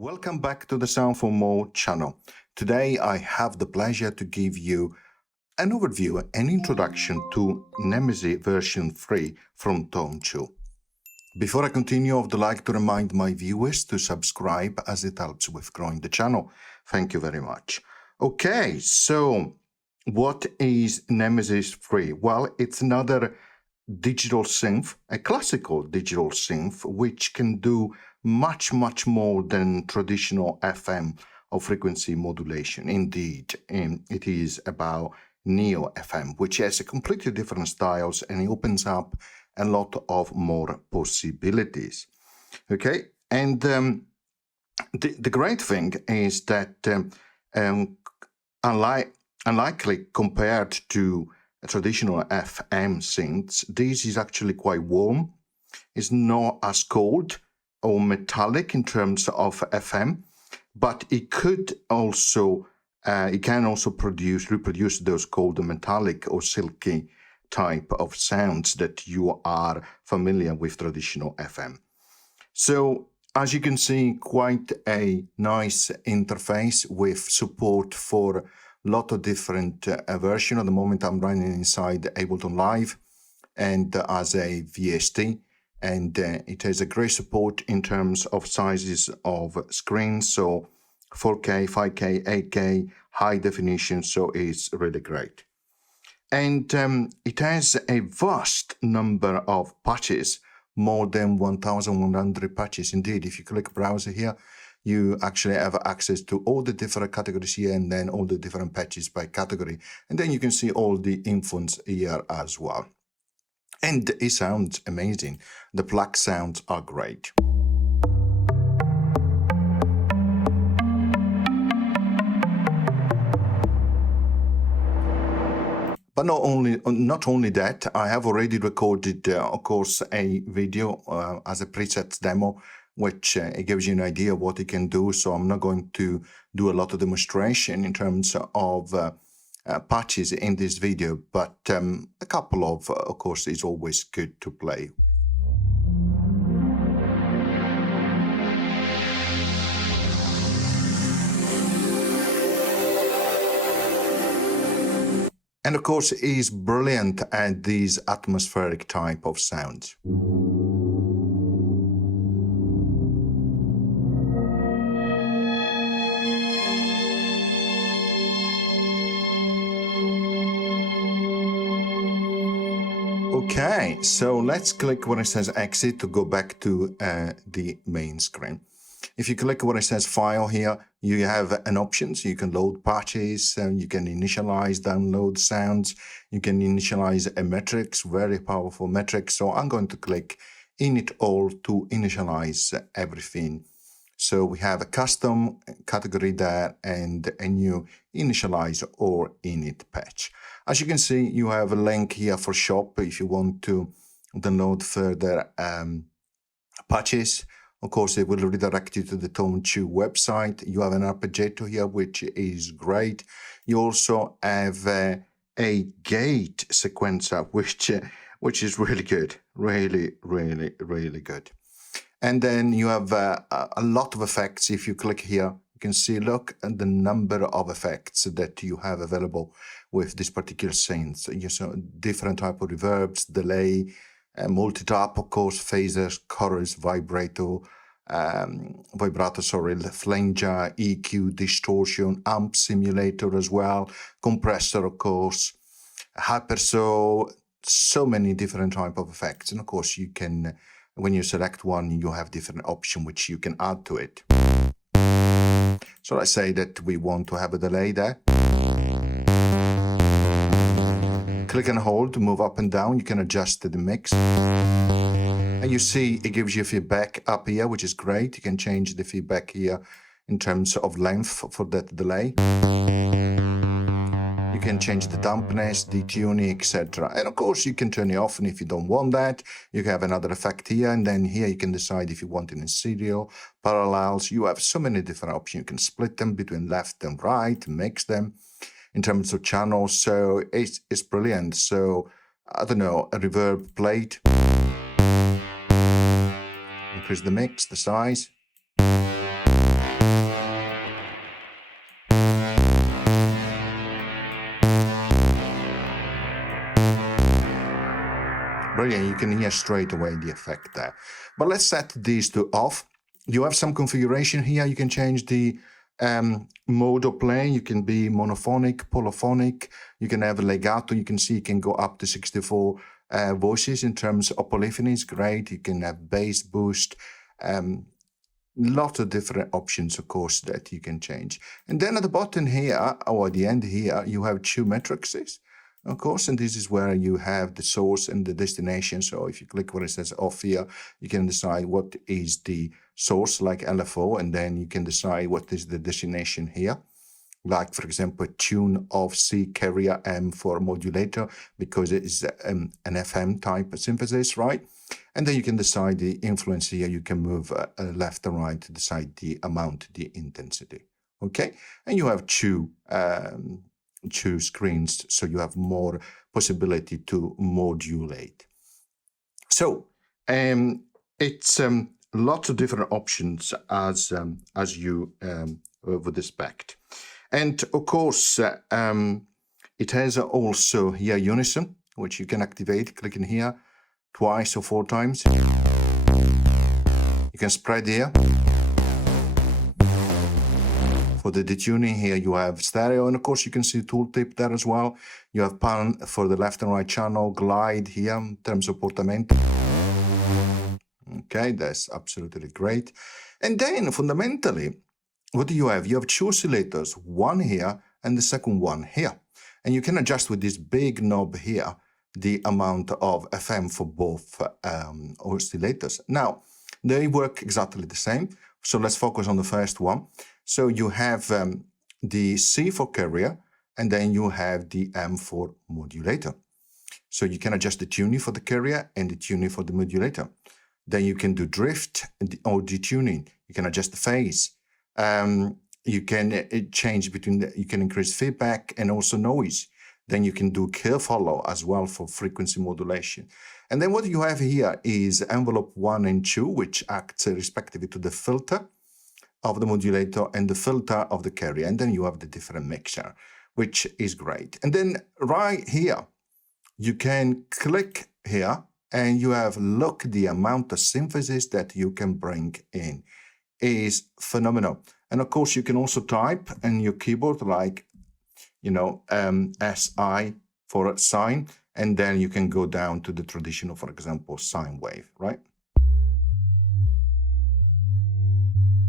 Welcome back to the Sound for More channel. Today I have the pleasure to give you an overview and introduction to Nemesis version 3 from Tone2. Before I continue, I would like to remind my viewers to subscribe as it helps with growing the channel. Thank you very much. Okay, so what is Nemesis 3? Well, it's another digital synth, a classical digital synth, which can do much more than traditional FM or frequency modulation. Indeed, it is about NeoFM, which has a completely different styles, and it opens up a lot of more possibilities. Okay, and the great thing is that unlikely compared to traditional FM synths, this is actually quite warm. It's not as cold or metallic in terms of FM, but it could also it can also reproduce those cold and metallic or silky type of sounds that you are familiar with traditional FM. So as you can see, quite a nice interface with support for a lot of different versions. At the moment I'm running inside Ableton Live and as a VST. And it has a great support in terms of sizes of screens, so 4K, 5K, 8K, high definition, so it's really great. And it has a vast number of patches, more than 1,100 patches. Indeed, if you click browser here, you actually have access to all the different categories here and then all the different patches by category. And then you can see all the infos here as well. And it sounds amazing. The plug sounds are great. But not only that, I have already recorded, of course, a video as a preset demo, which it gives you an idea of what it can do. So I'm not going to do a lot of demonstration in terms of patches in this video, but a couple of course, is always good to play with. And of course, it is brilliant at these atmospheric type of sounds. Okay, so let's click where it says exit to go back to the main screen. If you click where it says file here, you have an option. So you can load patches, you can initialize, download sounds, you can initialize a metrics, very powerful metrics. So I'm going to click init all to initialize everything. So we have a custom category there and a new initialize or init patch. As you can see, you have a link here for shop if you want to download further patches. Of course, it will redirect you to the Tone2 website. You have an arpeggiator here, which is great. You also have a gate sequencer, which is really good, really good. And then you have a lot of effects. If you click here, you can see, look at the number of effects that you have available with this particular synth. You saw different type of reverbs, delay, multi-tap, of course, phasers, chorus, vibrato, flanger, EQ, distortion, amp simulator as well, compressor, of course, hyper, so many different type of effects. And of course, you can, when you select one, you have different options which you can add to it. So let's say that we want to have a delay there. Click and hold to move up and down. You can adjust the mix. And you see it gives you feedback up here, which is great. You can change the feedback here in terms of length for that delay. You can change the dampness, detuning, etc. And of course, you can turn it off, and if you don't want that, you can have another effect here, and then here you can decide if you want it in serial, parallels. You have so many different options. You can split them between left and right, mix them in terms of channels, so it's brilliant. So, I don't know, a reverb plate. Increase the mix, the size. Brilliant, you can hear straight away the effect there. But let's set these to off. You have some configuration here. You can change the mode of playing. You can be monophonic, polyphonic. You can have a legato. You can see you can go up to 64 voices in terms of polyphony. It's great. You can have bass boost. Lot of different options, of course, that you can change. And then at the bottom here, or at the end here, you have two matrices, of course, and this is where you have the source and the destination. So if you click where it says off here, you can decide what is the source, like LFO, and then you can decide what is the destination here. Like, for example, tune of C carrier M for modulator, because it is an FM type of synthesis, right? And then you can decide the influence here. You can move left and right to decide the amount, the intensity. Okay, and you have two screens, so you have more possibility to modulate. So it's lots of different options as you would expect. And of course, it has also here unison, which you can activate clicking here twice or 4 times. You can spread here. For the detuning here, you have stereo, and of course you can see tooltip there as well. You have pan for the left and right channel, glide here in terms of portamento. Okay, that's absolutely great. And then fundamentally, what do you have? You have 2 oscillators, one here and the second one here. And you can adjust with this big knob here the amount of FM for both oscillators. Now, they work exactly the same. So let's focus on the first one. So you have the C for carrier, and then you have the M for modulator. So you can adjust the tuning for the carrier and the tuning for the modulator. Then you can do drift or detuning. You can adjust the phase. You can change between, you can increase feedback and also noise. Then you can do curve follow as well for frequency modulation. And then what you have here is envelope 1 and 2, which acts respectively to the filter of the modulator and the filter of the carrier. And then you have the different mixture, which is great. And then right here, you can click here and you have, look, the amount of synthesis that you can bring in is phenomenal. And of course, you can also type in your keyboard, like, you know, SI for sine, and then you can go down to the traditional, for example, sine wave, right?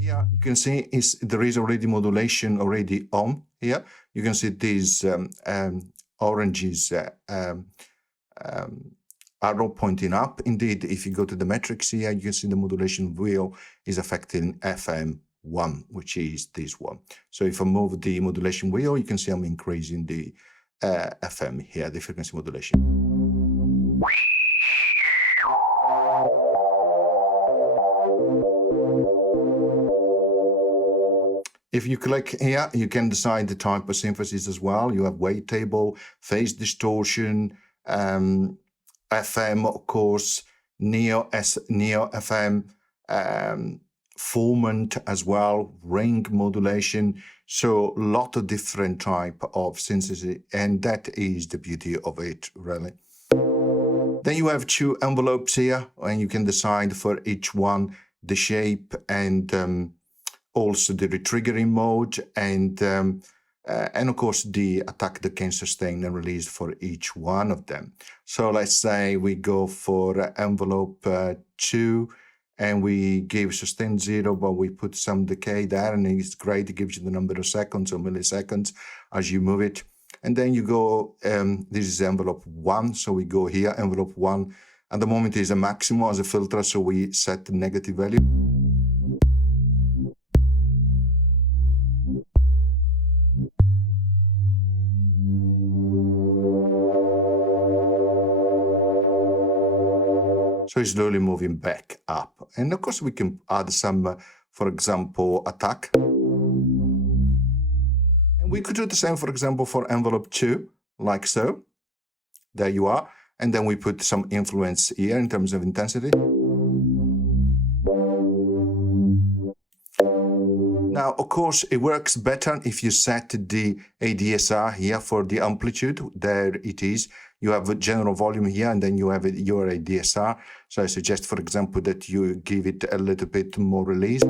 Here you can see there is already modulation already on here. You can see these oranges arrow pointing up. Indeed, if you go to the metrics here, you can see the modulation wheel is affecting FM1, which is this one. So if I move the modulation wheel, you can see I'm increasing the FM here, the frequency modulation. If you click here, you can decide the type of synthesis as well. You have wavetable, phase distortion, FM, of course, NeoFM, formant as well, ring modulation. So a lot of different type of synthesis, and that is the beauty of it, really. Then you have 2 envelopes here, and you can decide for each one the shape and also the retriggering mode, and of course the attack that can sustain and release for each one of them. So let's say we go for envelope 2, and we give sustain 0, but we put some decay there, and it's great. It gives you the number of seconds or milliseconds as you move it. And then you go, this is envelope 1, so we go here, envelope 1. At the moment is a maximum as a filter, so we set the negative value. So it's slowly moving back up. And of course we can add some, for example, attack. And we could do the same, for example, for envelope 2, like so. There you are. And then we put some influence here in terms of intensity. Now, of course, it works better if you set the ADSR here for the amplitude. There it is. you have a general volume here, and then you have your DSR. So I suggest, for example, that you give it a little bit more release.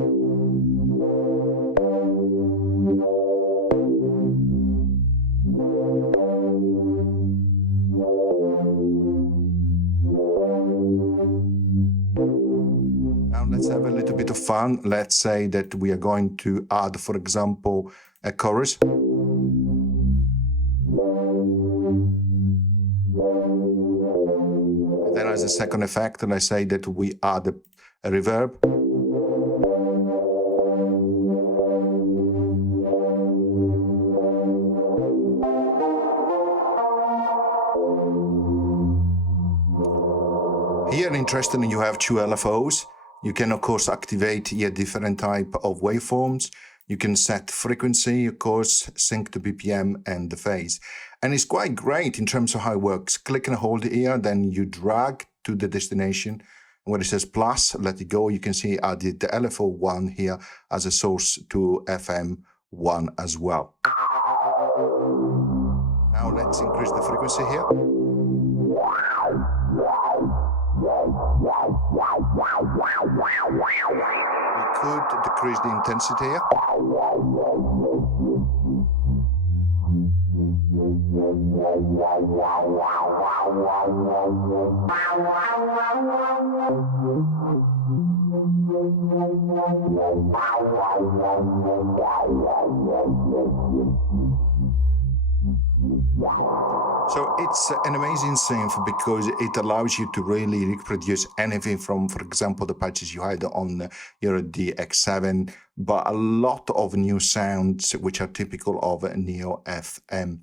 Now let's have a little bit of fun. Let's say that we are going to add, for example, a chorus. And then as a second effect, let's say that we add a reverb. Here, interestingly, you have two LFOs. You can, of course, activate here different type of waveforms. You can set frequency, of course, sync to BPM and the phase. And it's quite great in terms of how it works. Click and hold here, then you drag to the destination. Where it says plus, let it go. You can see I did the LFO1 here as a source to FM1 as well. Now let's increase the frequency here. We could decrease the intensity here. So it's an amazing synth because it allows you to really reproduce anything from, for example, the patches you had on your DX7, but a lot of new sounds which are typical of NeoFM.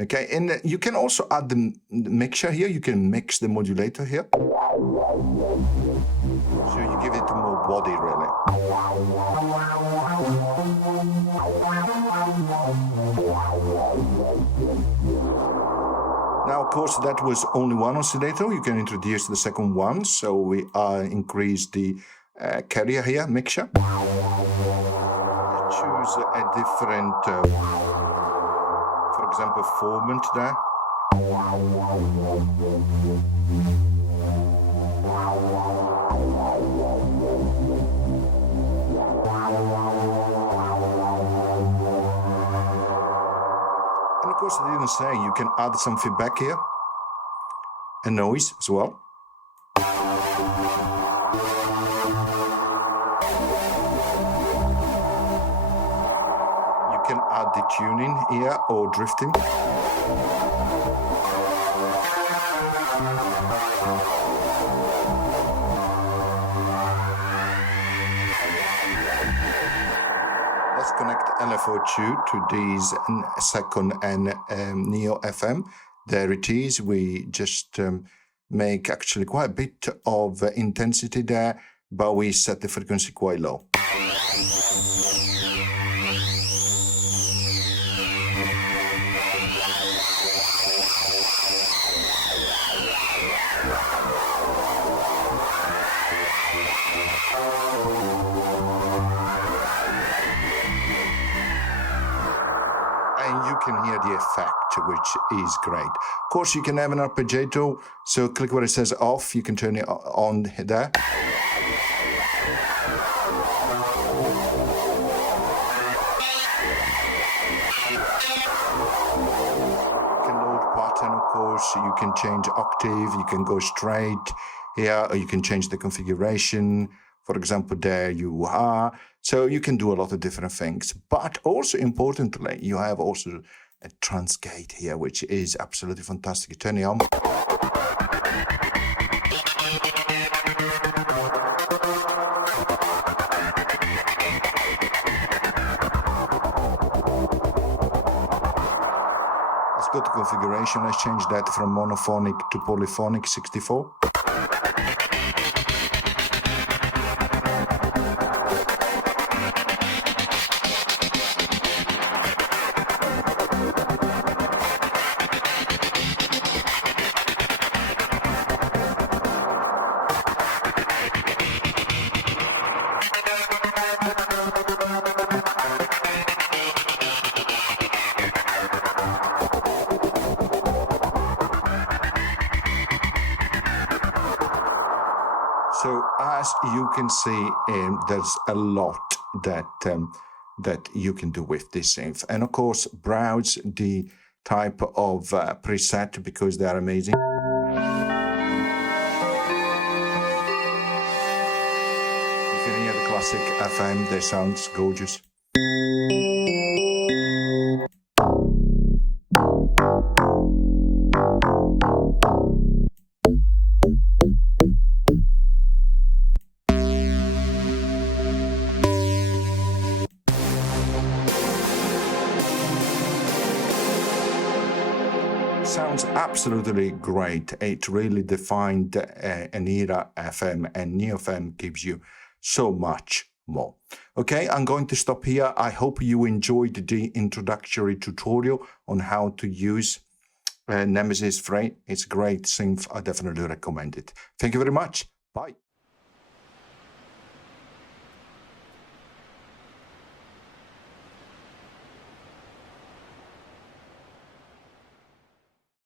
Okay, and you can also add the mixture here. You can mix the modulator here. So you give it more body, really. Now, of course, that was only one oscillator. You can introduce the second one. So we increase the carrier here, mixture. Choose a different, for example, formant there. And of course, I didn't say you can add some feedback here, a noise as well. You can add the tuning here or drifting. Let's connect LFO2 to these second and NeoFM. There it is. We just make actually quite a bit of intensity there, but we set the frequency quite low. And you can hear the effect, which is great. Of course, you can have an arpeggiato, so click where it says off, you can turn it on there. You can load pattern, of course, you can change octave, you can go straight here, or you can change the configuration. For example, there you are. So you can do a lot of different things. But also importantly, you have also a transgate here, which is absolutely fantastic. Turn it on. Let's go to configuration. Let's change that from monophonic to polyphonic 64. So as you can see, there's a lot that that you can do with this synth. And of course, browse the type of preset because they are amazing. You can hear the classic FM, they sound gorgeous. Sounds absolutely great. It really defined an era FM, and NeoFM gives you so much more. Okay, I'm going to stop here. I hope you enjoyed the introductory tutorial on how to use Nemesis 3. It's a great synth. I definitely recommend it. Thank you very much. Bye.